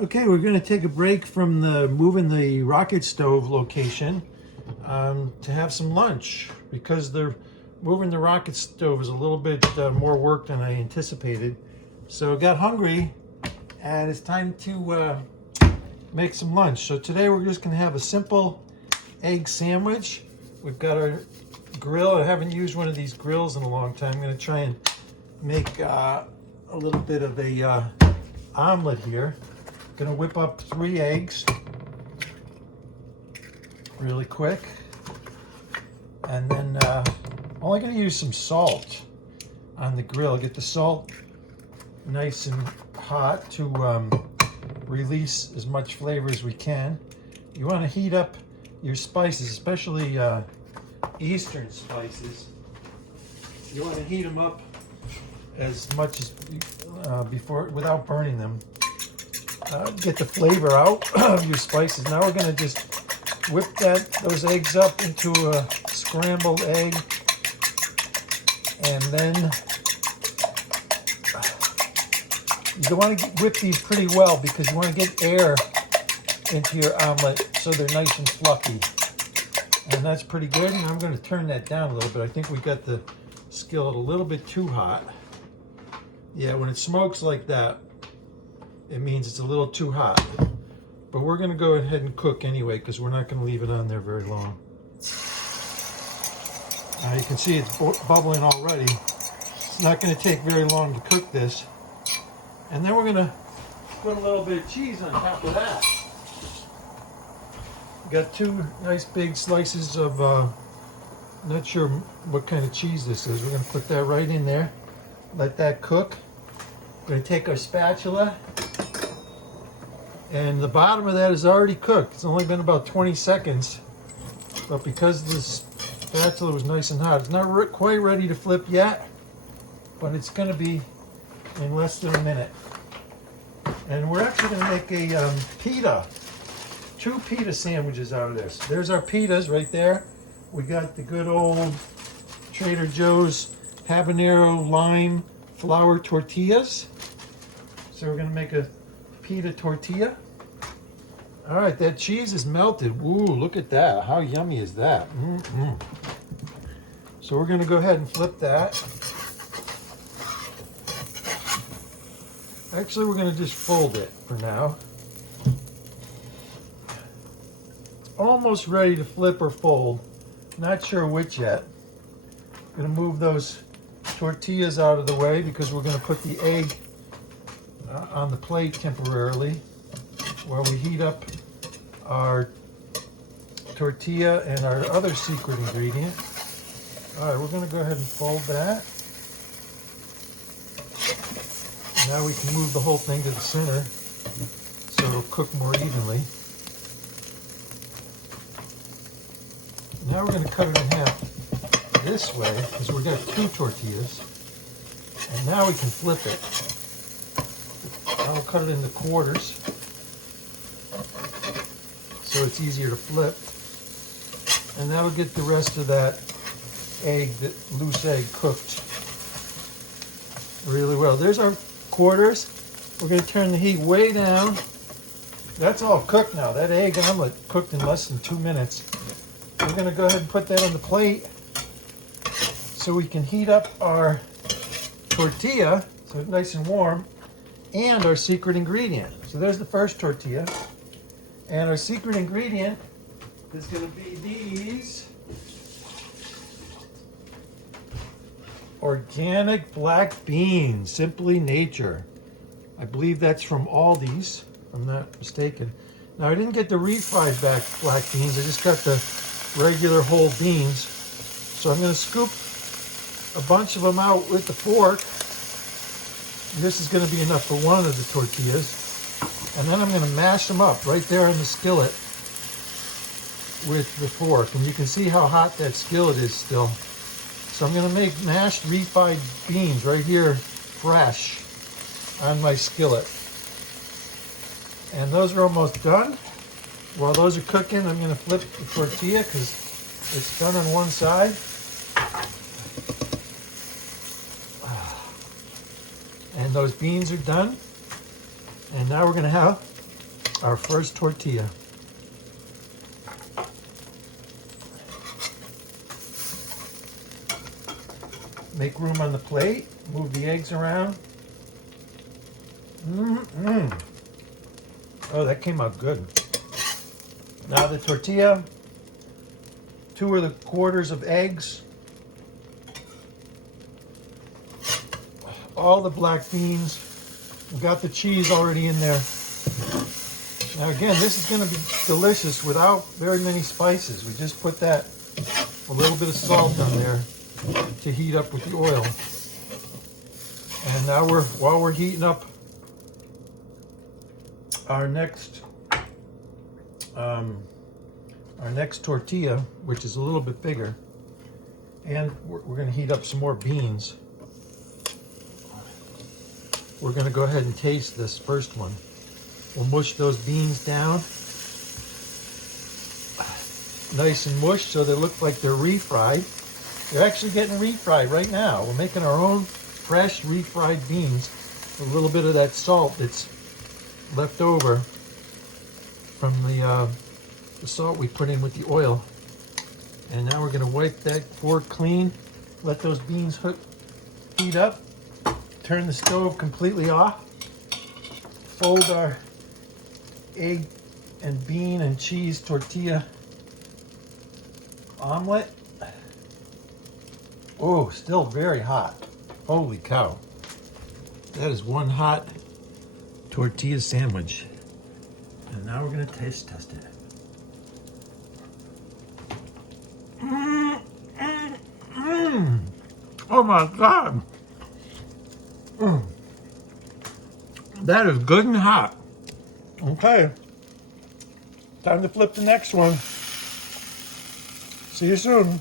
Okay, we're going to take a break from moving the rocket stove location to have some lunch because moving the rocket stove is a little bit more work than I anticipated. So I got hungry and it's time to make some lunch. So today we're just going to have a simple egg sandwich. We've got our grill. I haven't used one of these grills in a long time. I'm going to try and make a little bit of a omelet here. Gonna whip up 3 eggs really quick, and then only gonna use some salt on the grill. Get the salt nice and hot to release as much flavor as we can. You want to heat up your spices, especially Eastern spices. You want to heat them up as much as before, without burning them. Get the flavor out of your spices. Now we're going to just whip those eggs up into a scrambled egg, and then you want to whip these pretty well because you want to get air into your omelet so they're nice and fluffy. And that's pretty good. And I'm going to turn that down a little bit. I think we got the skillet a little bit too hot. Yeah, when it smokes like that, it means it's a little too hot. But we're going to go ahead and cook anyway because we're not going to leave it on there very long. Now you can see it's bubbling already. It's not going to take very long to cook this. And then we're going to put a little bit of cheese on top of that. Got 2 nice big slices of, not sure what kind of cheese this is. We're going to put that right in there. Let that cook. We're going to take our spatula, and the bottom of that is already cooked. It's only been about 20 seconds, but because this spatula was nice and hot, it's not quite ready to flip yet, but it's going to be in less than a minute. And we're actually going to make a pita, 2 pita sandwiches out of this. There's our pitas right there. We got the good old Trader Joe's habanero lime flour tortillas. So we're going to make a pita tortilla. All right, that cheese is melted. Ooh, look at that. How yummy is that? Mm-mm. So we're going to go ahead and flip that. Actually, we're going to just fold it for now. It's almost ready to flip or fold. Not sure which yet. Going to move those tortillas out of the way because we're going to put the egg on the plate temporarily while we heat up our tortilla and our other secret ingredient. All right, we're going to go ahead and fold that. Now we can move the whole thing to the center so it'll cook more evenly. Now we're going to cut it in half this way because we've got 2 tortillas. And now we can flip it. I'll cut it into quarters so it's easier to flip. And that'll get the rest of that loose egg cooked really well. There's our quarters. We're going to turn the heat way down. That's all cooked now. That egg omelet cooked in less than 2 minutes. We're going to go ahead and put that on the plate so we can heat up our tortilla so it's nice and warm, and our secret ingredient. So there's the first tortilla. And our secret ingredient is going to be these organic black beans, Simply Nature. I believe that's from Aldi's, if I'm not mistaken. Now I didn't get the refried black beans, I just got the regular whole beans. So I'm going to scoop a bunch of them out with the fork. This is going to be enough for one of the tortillas. And then I'm going to mash them up right there in the skillet with the fork. And you can see how hot that skillet is still. So I'm going to make mashed refried beans right here fresh on my skillet. And those are almost done. While those are cooking, I'm going to flip the tortilla because it's done on one side. And those beans are done. And now we're going to have our first tortilla. Make room on the plate, move the eggs around. Oh, that came out good. Now the tortilla, 2 1/4 of eggs, all the black beans. We got the cheese already in there. Now again, this is going to be delicious without very many spices. We just put that, a little bit of salt on there to heat up with the oil. And now while we're heating up our next tortilla, which is a little bit bigger, and we're going to heat up some more beans. We're going to go ahead and taste this first one. We'll mush those beans down nice and mushed so they look like they're refried. They're actually getting refried right now. We're making our own fresh refried beans. A little bit of that salt that's left over from the salt we put in with the oil. And now we're going to wipe that fork clean, let those beans heat up, turn the stove completely off, fold our egg and bean and cheese tortilla omelet. Oh, still very hot. Holy cow. That is one hot tortilla sandwich. And now we're going to taste test it. Oh my God. That is good and hot. Okay. Time to flip the next one. See you soon.